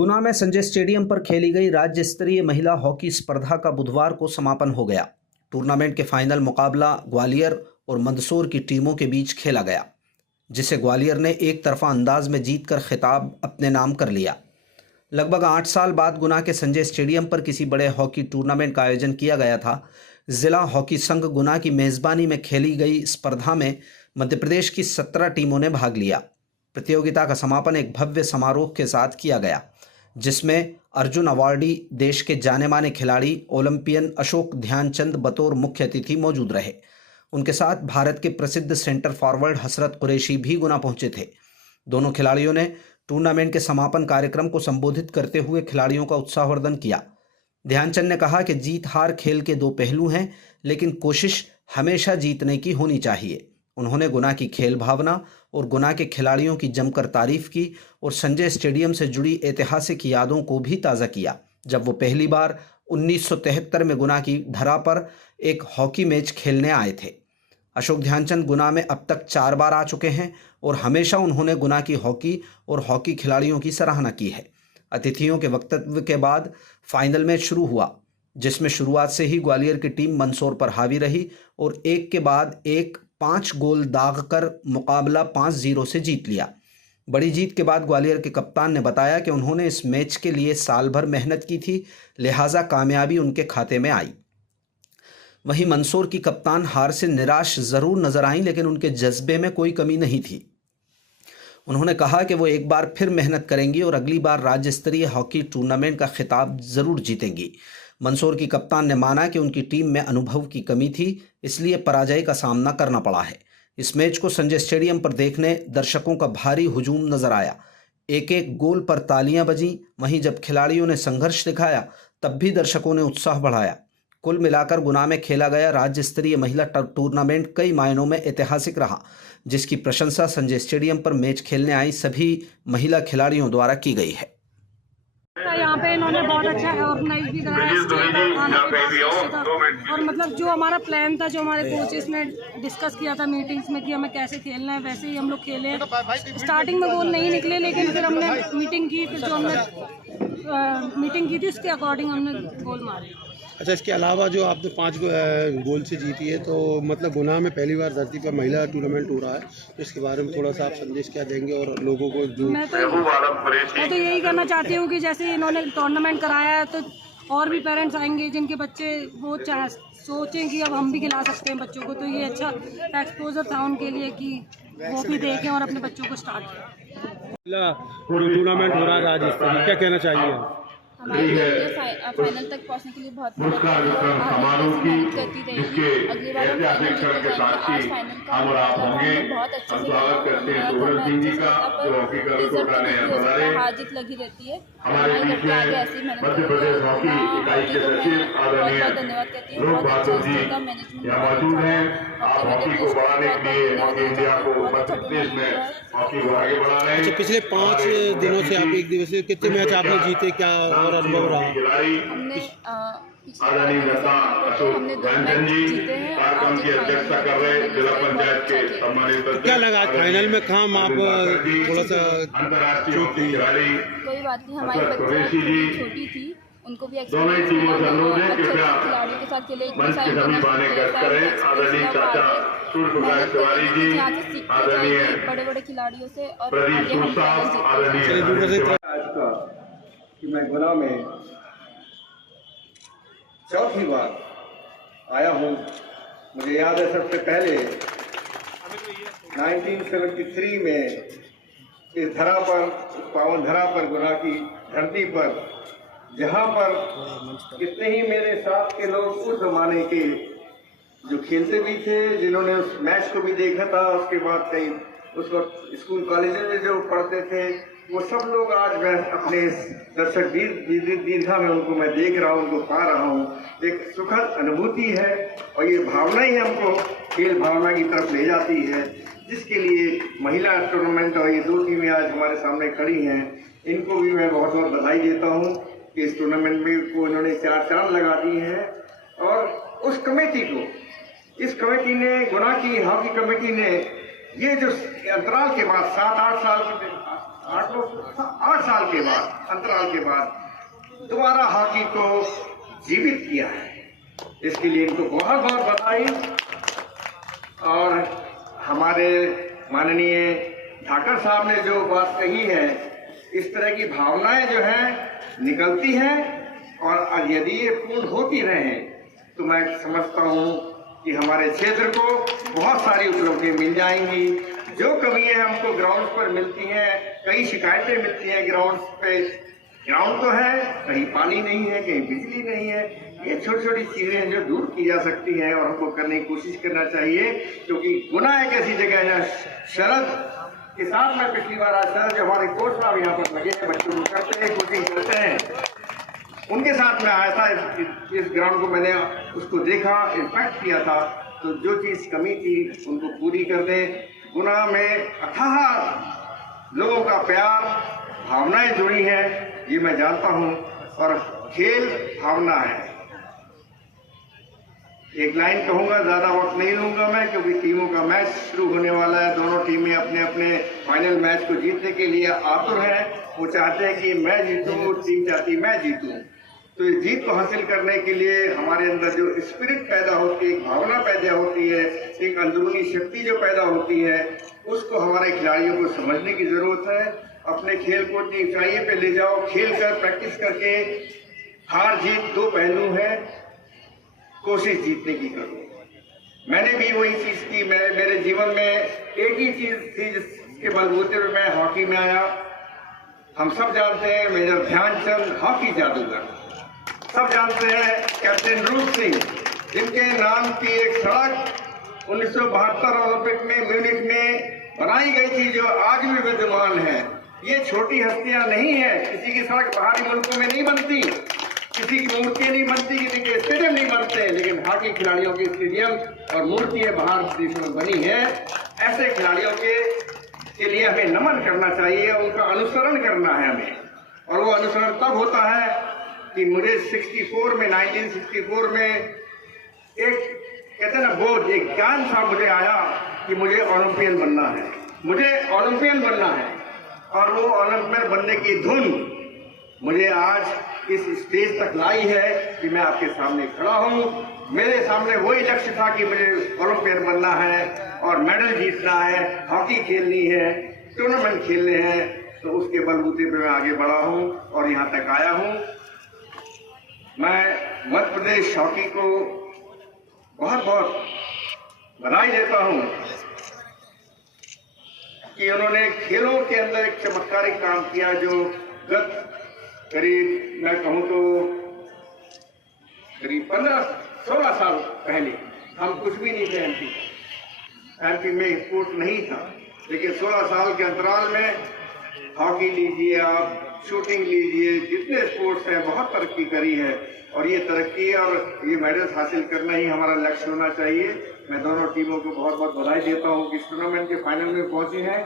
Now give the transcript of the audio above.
गुना में संजय स्टेडियम पर खेली गई राज्य स्तरीय महिला हॉकी स्पर्धा का बुधवार को समापन हो गया। टूर्नामेंट के फाइनल मुकाबला ग्वालियर और मंदसौर की टीमों के बीच खेला गया, जिसे ग्वालियर ने एक तरफा अंदाज में जीतकर खिताब अपने नाम कर लिया। लगभग 8 साल बाद गुना के संजय स्टेडियम पर किसी बड़े हॉकी टूर्नामेंट का आयोजन किया गया था। जिला हॉकी संघ गुना की मेज़बानी में खेली गई स्पर्धा में मध्य प्रदेश की 17 टीमों ने भाग लिया। प्रतियोगिता का समापन एक भव्य समारोह के साथ किया गया, जिसमें अर्जुन अवार्डी देश के जाने माने खिलाड़ी ओलंपियन अशोक ध्यानचंद बतौर मुख्य अतिथि मौजूद रहे। उनके साथ भारत के प्रसिद्ध सेंटर फॉरवर्ड हसरत कुरैशी भी गुना पहुंचे थे। दोनों खिलाड़ियों ने टूर्नामेंट के समापन कार्यक्रम को संबोधित करते हुए खिलाड़ियों का उत्साहवर्धन किया। ध्यानचंद ने कहा कि जीत हार खेल के दो पहलू हैं, लेकिन कोशिश हमेशा जीतने की होनी चाहिए। उन्होंने गुना की खेल भावना और गुना के खिलाड़ियों की जमकर तारीफ की और संजय स्टेडियम से जुड़ी ऐतिहासिक यादों को भी ताज़ा किया, जब वो पहली बार 1973 में गुना की धरा पर एक हॉकी मैच खेलने आए थे। अशोक ध्यानचंद गुना में अब तक 4 बार आ चुके हैं और हमेशा उन्होंने गुना की हॉकी और हॉकी खिलाड़ियों की सराहना की है। अतिथियों के वक्तव्य के बाद फाइनल मैच शुरू हुआ, जिसमें शुरुआत से ही ग्वालियर की टीम मंदसौर पर हावी रही और एक के बाद एक 5 गोल दागकर मुकाबला 5-0 से जीत लिया। बड़ी जीत के बाद ग्वालियर के कप्तान ने बताया कि उन्होंने इस मैच के लिए साल भर मेहनत की थी, लिहाजा कामयाबी उनके खाते में आई। वहीं मंदसौर की कप्तान हार से निराश जरूर नजर आई, लेकिन उनके जज्बे में कोई कमी नहीं थी। उन्होंने कहा कि वो एक बार फिर मेहनत करेंगी और अगली बार राज्य स्तरीय हॉकी टूर्नामेंट का खिताब जरूर जीतेंगी। मंदसौर की कप्तान ने माना कि उनकी टीम में अनुभव की कमी थी, इसलिए पराजय का सामना करना पड़ा है। इस मैच को संजय स्टेडियम पर देखने दर्शकों का भारी हुजूम नजर आया। एक एक गोल पर तालियां बजीं। वहीं जब खिलाड़ियों ने संघर्ष दिखाया, तब भी दर्शकों ने उत्साह बढ़ाया। कुल मिलाकर गुना में खेला गया राज्य स्तरीय महिला टूर्नामेंट कई मायनों में ऐतिहासिक रहा, जिसकी प्रशंसा संजय स्टेडियम पर मैच खेलने आई सभी महिला खिलाड़ियों द्वारा की गई है। यहाँ पे इन्होंने बहुत अच्छा ऑर्गेनाइज भी कराया और मतलब जो हमारा प्लान था, जो हमारे कोचेस ने डिस्कस किया था मीटिंग्स में कि हमें कैसे खेलना है, वैसे ही हम लोग खेले। स्टार्टिंग में गोल नहीं निकले, लेकिन फिर हमने मीटिंग की, फिर जो हमने मीटिंग की थी उसके अकॉर्डिंग हमने गोल मारे। अच्छा, इसके अलावा जो आपने 5 गोल से जीती है, तो मतलब गुना में पहली बार धरती पर महिला टूर्नामेंट हो रहा है, तो इसके बारे में थोड़ा सा आप संदेश क्या देंगे और लोगों को जो मैं तो यही करना चाहती हूँ कि जैसे इन्होंने टूर्नामेंट कराया है, तो और भी पेरेंट्स आएंगे जिनके बच्चे वो सोचें कि अब हम भी खिला सकते हैं बच्चों को, तो ये अच्छा एक्सपोजर था उनके लिए कि वो भी देखें और अपने बच्चों को स्टार्ट करें। टूर्नामेंट हो रहा है राज्य स्तरीय, क्या कहना चाहिए? हमारे लिए फाइनल तक पहुंचने के लिए बहुत मेहनत करती रहेगी। अगली बार हम फाइनल जीतने जाएंगे। आज फाइनल का हम बहुत अच्छे से हार जीत लगी रहती है। हमारे घर के आगे ऐसी मेहनत करती है। बहुत बहुत धन्यवाद करती हूँ। बहुत अच्छा इसका मैनेजमेंट अच्छा, पिछले 5 दिनों से आप एक दिवसीय कितने मैच आपने जीते, क्या और अनुभव रहा? हमने आदरणीय नेता अशोक ध्यानचंद जी कार्यक्रम की अध्यक्षता कर रहे जिला पंचायत के सम्मानित, क्या लगा फाइनल में काम आप थोड़ा सा अंतर्राष्ट्रीय खिलाड़ी कोई बात नहीं, हमारी बच्ची छोटी थी, उनको भी दोनों टीमों से अनुरोध है कि खिलाड़ियों के साथ खेले। मंच के सभी बाने गश्त करें। आदरणीय चाचा सूर्य प्रकाश तिवारी जी, आदरणीय बड़े बड़े खिलाड़ियों से और प्रदीप सूद साहब, आदरणीय आज का कि मैं गुना में चौथी बार आया हूँ। मुझे याद है सबसे पहले 1973 में इस धरा पर, पावन धरा पर, गुना की धरती पर, जहाँ पर कितने ही मेरे साथ के लोग उस जमाने के जो खेलते भी थे, जिन्होंने उस मैच को भी देखा था, उसके बाद कई उस वक्त स्कूल कॉलेज में जो पढ़ते थे, वो सब लोग आज मैं अपने दर्शक दीर्घा में उनको मैं देख रहा हूँ, उनको पा रहा हूँ। एक सुखद अनुभूति है और ये भावना ही हमको खेल भावना की तरफ ले जाती है, जिसके लिए महिला टूर्नामेंट और ये 2 टीमें आज हमारे सामने खड़ी हैं, इनको भी मैं बहुत बहुत बधाई देता हूँ कि इस टूर्नामेंट में को इन्होंने 4 चांद लगा दी हैं। और उस कमेटी को, इस कमेटी ने, गुना की हॉकी कमेटी ने, ये जो अंतराल के बाद 7-8 साल 8 साल के बाद, अंतराल के बाद दोबारा हॉकी को जीवित किया है। इसके लिए इनको बहुत बहुत बधाई। और हमारे माननीय ठाकर साहब ने जो बात कही है, इस तरह की भावनाएं जो हैं निकलती हैं, और यदि ये पूर्ण होती रहे तो मैं समझता हूँ कि हमारे क्षेत्र को बहुत सारी उपलब्धियां मिल जाएंगी। जो कमियां हमको ग्राउंड पर मिलती हैं, कई शिकायतें मिलती हैं ग्राउंड पे, ग्राउंड तो है, कहीं पानी नहीं है, कहीं बिजली नहीं है, ये छोटी छोटी चीजें हैं जो दूर की जा सकती हैं और हमको करने की कोशिश करना चाहिए। क्योंकि गुना एक ऐसी जगह है, शरद के साथ में पिछली बार आज शरद जो हमारे कोच साहब यहाँ पर लगे हैं, बच्चों को करते हैं, कोचिंग करते हैं, उनके साथ में आया था। इस ग्राउंड को मैंने उसको देखा, इम्पैक्ट किया था। तो जो चीज़ कमी थी उनको पूरी कर दें। गुना में अथाह लोगों का प्यार, भावनाएं जुड़ी हैं, ये मैं जानता हूँ। और खेल भावना है। एक लाइन कहूँगा, ज़्यादा वक्त नहीं लूँगा मैं, क्योंकि टीमों का मैच शुरू होने वाला है। दोनों टीमें अपने अपने फाइनल मैच को जीतने के लिए आतुर हैं। वो चाहते हैं कि मैं जीतूँ, टीम चाहती मैं जीतूँ। तो इस जीत को हासिल करने के लिए हमारे अंदर जो स्पिरिट पैदा होती है, एक भावना पैदा होती है, एक अंदरूनी शक्ति जो पैदा होती है, उसको हमारे खिलाड़ियों को समझने की ज़रूरत है। अपने खेल को इतनी ऊंचाइयों पे ले जाओ, खेल कर प्रैक्टिस करके। हार जीत दो पहलू हैं, कोशिश जीतने की करो। मैंने भी वही चीज़ की। मेरे जीवन में एक ही चीज़ थी जिसके बलबूते पे मैं हॉकी में आया। हम सब जानते हैं मेजर ध्यानचंद हॉकी जादूगर, सब जानते हैं कैप्टन रूप सिंह, जिनके नाम की एक सड़क 1972 ओलंपिक में म्यूनिख में बनाई गई थी, जो आज भी विद्यमान है। ये छोटी हस्तियां नहीं है। किसी की सड़क बाहरी मुल्कों में नहीं बनती, किसी की मूर्तियां नहीं बनती, किसी के स्टेडियम नहीं बनते, लेकिन हॉकी खिलाड़ियों के स्टेडियम और मूर्तियां बाहर देशों में बनी है। ऐसे खिलाड़ियों के लिए हमें नमन करना चाहिए, उनका अनुसरण करना है हमें। और वो अनुसरण तब होता है कि मुझे 1964 में एक कहते हैं ना बोझ, एक ज्ञान सा मुझे आया कि मुझे ओलंपियन बनना है, मुझे ओलंपियन बनना है। और वो ओलंपियन बनने की धुन मुझे आज इस स्टेज तक लाई है कि मैं आपके सामने खड़ा हूँ। मेरे सामने वही लक्ष्य था कि मुझे ओलंपियन बनना है और मेडल जीतना है, हॉकी खेलनी है, टूर्नामेंट खेलने हैं। तो उसके बलबूते पे मैं आगे बढ़ा हूँ और यहाँ तक आया हूँ। मैं मध्य प्रदेश हॉकी को बहुत बहुत बधाई देता हूँ कि उन्होंने खेलों के अंदर एक चमत्कारी काम किया, जो गत करीब मैं कहूँ तो करीब 15-16 साल पहले हम कुछ भी नहीं थे। एमपी में स्पोर्ट नहीं था, लेकिन 16 साल के अंतराल में हॉकी लीजिए आप, शूटिंग लीजिए, जितने स्पोर्ट्स हैं बहुत तरक्की करी है। और ये तरक्की और ये मेडल्स हासिल करना ही हमारा लक्ष्य होना चाहिए। मैं दोनों टीमों को बहुत बहुत बधाई देता हूँ कि इस टूर्नामेंट के फाइनल में पहुंची हैं।